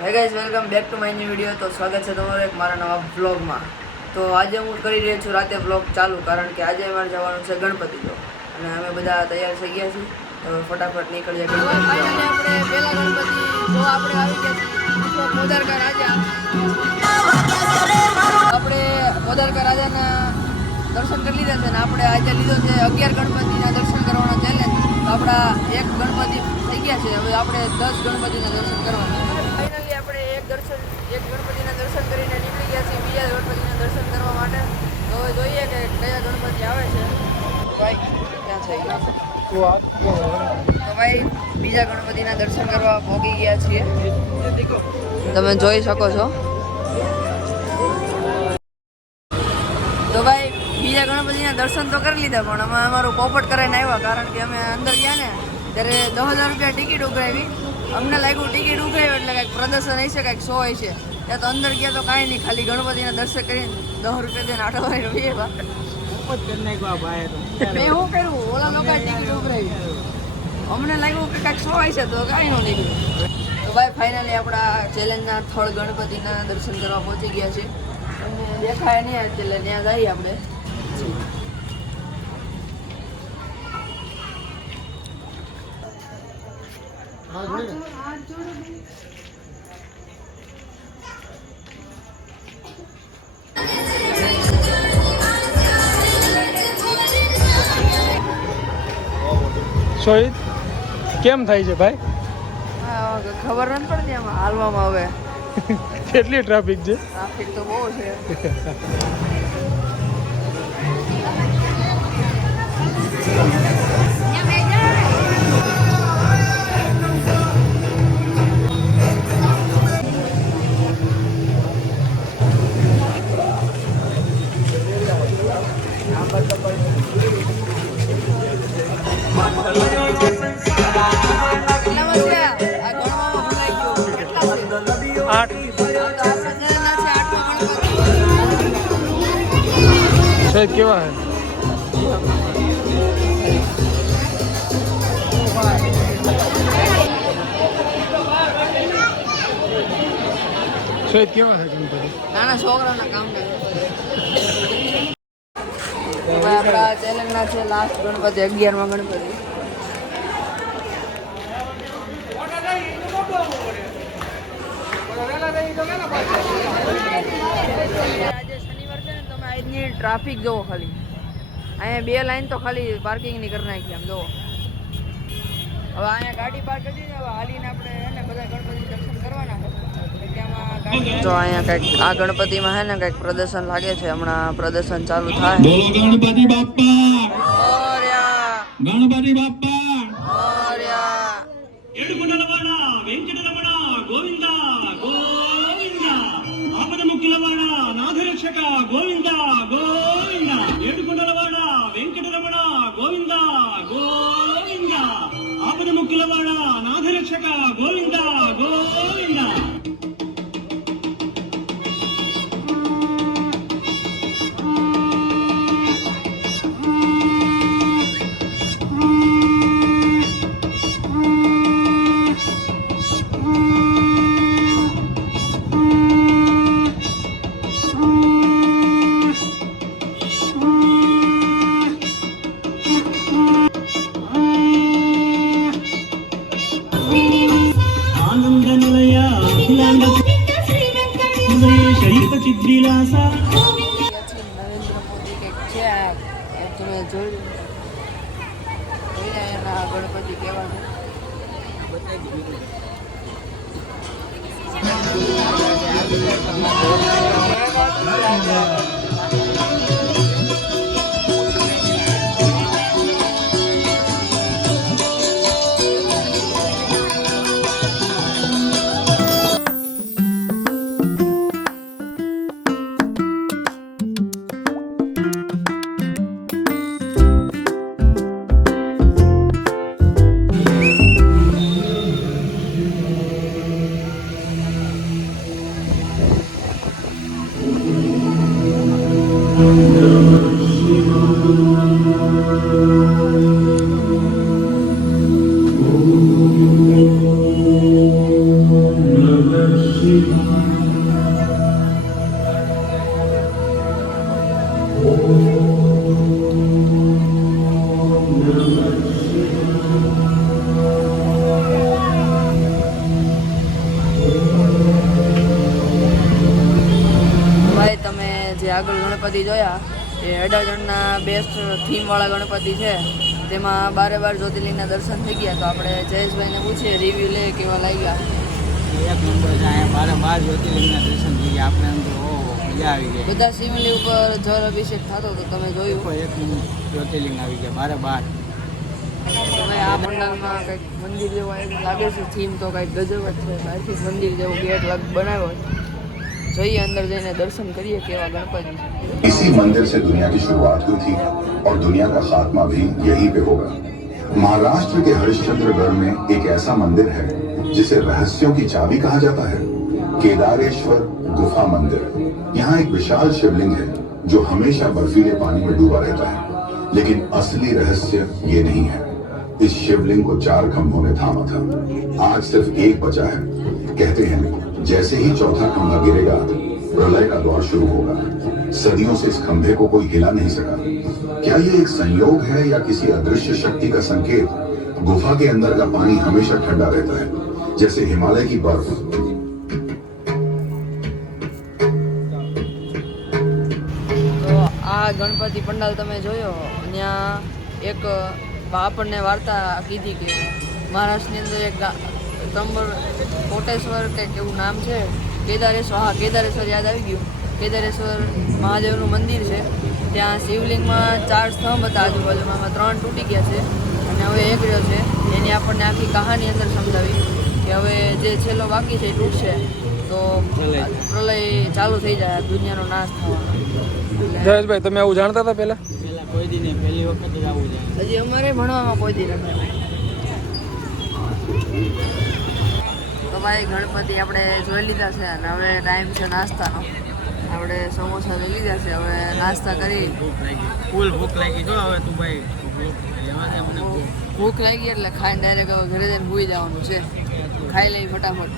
Hey guys, welcome back to my new video. તો સ્વાગત છે તમારું એક મારા નવા વ્લોગમાં. તો આજે હું કરી રહ્યો છું રાતે વ્લોગ ચાલુ, કારણ કે આજે અમારે જવાનું છે ગણપતિ જો, અને અમે બધા તૈયાર થઈ ગયા છીએ. તો ફટાફટ નીકળીએ ગણપતિ આપણે પહેલા ગણપતિ જો આપણે આવી ગયા મોદરકા રાજા. આપણે મોદરકા રાજાના દર્શન કરી લીધા છે ને આપણે આજે લીધો છે 11 ગણપતિના દર્શન કરવાનો ચેલેન્જ. તો આપણા એક ગણપતિ થઈ ગયા છે, હવે આપણે 10 ગણપતિના દર્શન કરવાના. ફાઇનલી આપણે એક ગણપતિના દર્શન કરીને નીકળી ગયા છીએ બીજા ગણપતિના દર્શન કરવા માટે. તો હવે જોઈએ કે કયા ગણપતિ આવે છે. ભાઈ ક્યાં થઈ ગયા? તો ભાઈ બીજા ગણપતિના દર્શન કરવા પહોંચી ગયા છીએ, તમે જોઈ શકો છો. તો ભાઈ બીજા ગણપતિના દર્શન તો કરી લીધા, પણ અમે અમારું પોપટ કરાવીને આવ્યા, કારણ કે અમે અંદર ગયા ને ત્યારે 10,000 રૂપિયા ટિકિટ ઉઘરાવી. અમને લાગ્યું ટિકિટ ઉઘરાવી એટલે કંઈક પ્રદર્શન હશે, કંઈક શો હશે. ત્યાં તો અંદર ગયા તો કાંઈ નહીં, ખાલી ગણપતિના દર્શન કરીને 10 રૂપિયા દઈને આટો વાળી રહીએ. મેં શું કર્યું, ઓલા લોકો ટિકિટ ઉઘરાવી, અમને લાગ્યું કે કાંઈક શો હશે, તો કાંઈ ન નીકળ્યું. તો ભાઈ ફાઇનલી આપણા ચેલેન્જના થર્ડ ગણપતિના દર્શન કરવા પહોંચી ગયા છે. અને દેખાય નહીં એટલે ત્યાં જઈએ આપણે. સોહિત કેમ થાય છે ભાઈ? ખબર નથી પડતી આમાં હાલવામાં. હવે કેટલી ટ્રાફિક છે? ટ્રાફિક તો બહુ છે. સોહિત કેવા હે? સોહિત કેવા હે ગણપતિ? નાના છોકરાના કામ કરે. આપણા ચેલેન્જના છે લાસ્ટ ગણપતિ, 11મા ગણપતિ. આજે શનિવાર છે ને, તમે આજની ટ્રાફિક જોવો ખાલી. અહીંયા 2 લાઈન તો ખાલી પાર્કિંગની કરી નાખી. આમ જોવો, હવે અહીંયા ગાડી પાર્ક કરી દીધી. હવે હાલીને આપણે એને બધા ગણપતિ દર્શન કરવાના છે. તો અહીંયા કંઈક આ ગણપતિમાં છે ને કંઈક પ્રદર્શન લાગે છે, હમણાં પ્રદર્શન ચાલુ થાય. બોલો ગણપતિ બાપ્પા, મોરયા, ગણપતિ બાપ્પા, મોરયા. ఏడుకొండలవాడ వెంకటరమణ గోవింద గోవింద ఆపద ముక్కిలవాడ నాథరక్షక గోవింద గోవింద ఏడుకొండలవాడ వెంకటరమణ గోవింద గోవింద ఆపద ముక్కిలవాడ నాథరక్షక గోవింద గోవింద. નરેન્દ્ર મોદી કંઈક છે આ, તમે જોઈ એના ગણપતિ કેવા છે. ભાઈ તમે જે આગળ ગણપતિ જોયા એ અડાજણના બેસ્ટ થીમવાળા ગણપતિ છે. તેમાં 12 જ્યોતિર્લિંગના દર્શન થઈ ગયા. તો આપણે જયેશભાઈને પૂછીએ, રિવ્યૂ લઈએ કેવા લાગ્યા. એક નંબર છે. અહીંયા 12 જ્યોતિર્લિંગના દર્શન થઈ ગયા. આપણે અંદર મજા આવી ગઈ. બધા શિવલિંગ ઉપર જળ અભિષેક થતો તો તમે જોયું. ઉપર એક જ્યોતિર્લિંગ આવી ગયા 12. હવે આ પંડાલમાં કંઈક મંદિર જેવું એવું લાગે છે. થીમ તો કંઈક ગજબ જ છે. બહારથી જ મંદિર જેવું ગેટ બનાવ્યો છે. જોઈએ અંદર જઈને દર્શન કરીએ કેવા ગણપતિ છે. इसी मंदिर से दुनिया की शुरुआत हुई थी और दुनिया का खात्मा भी यहीं पे होगा. महाराष्ट्र के हरिश्चंद्रगढ़ में एक ऐसा मंदिर है जिसे रहस्यों की चाबी कहा जाता है. केदारेश्वर गुफा मंदिर. यहाँ एक विशाल शिवलिंग है जो हमेशा बर्फीले पानी में डूबा रहता है. लेकिन असली रहस्य ये नहीं है. इस शिवलिंग को 4 खंभों ने थामा था. आज सिर्फ एक बचा है. कहते हैं जैसे ही चौथा खंभा गिरेगा प्रलय का दौर शुरू होगा. सदियों से इस खंभे को कोई हिला नहीं सका. क्या ये एक संयोग है या किसी अदृश्य शक्ति का संकेत? गुफा के अंदर का पानी हमेशा ठंडा रहता है जैसे हिमालय की बर्फ. તો આ ગણપતિ પંડાલ તમે જોયો. ત્યાં એક આપણને વાર્તા કીધી કે મહારાષ્ટ્રની અંદર એક ત્રંબર કોટેશ્વર કંઈક એવું નામ છે. કેદારેશ્વર, હા કેદારેશ્વર યાદ આવી ગયું. કેદારેશ્વર મહાદેવનું મંદિર છે. ત્યાં શિવલિંગમાં 4 સ્તંભ હતા આજુબાજુમાં, એમાં 3 તૂટી ગયા છે અને હવે એક રહ્યો છે. એની આપણને આખી કહાની અંદર સમજાવી કે હવે જે છેલ્લો બાકી છે એ તૂટશે તો પ્રલય ચાલુ થઈ જાય, દુનિયાનો નાશ થવાનો. એટલે જયેશભાઈ તમે આવું જાણતા હતા પહેલા? પહેલા કોઈ દી નહીં, પહેલી વખત જ આવું છે. હજી અમારે ભણવામાં કોઈ દી નથી. તો ભાઈ ગણપતિ આપણે જોઈ લીધા છે અને હવે ટાઈમ છે નાસ્તાનો. આપણે સમોસા લઈ લીધા છે, હવે નાસ્તા કરી. ભૂખ લાગી, ફૂલ ભૂખ લાગી. જો હવે તું ભાઈ એમાં મને ભૂખ લાગી એટલે ખાઈને ડાયરેક્ટ હવે ઘરે જઈને ભૂઈ જવાનું છે. ખાઈ લઈ ફટાફટ.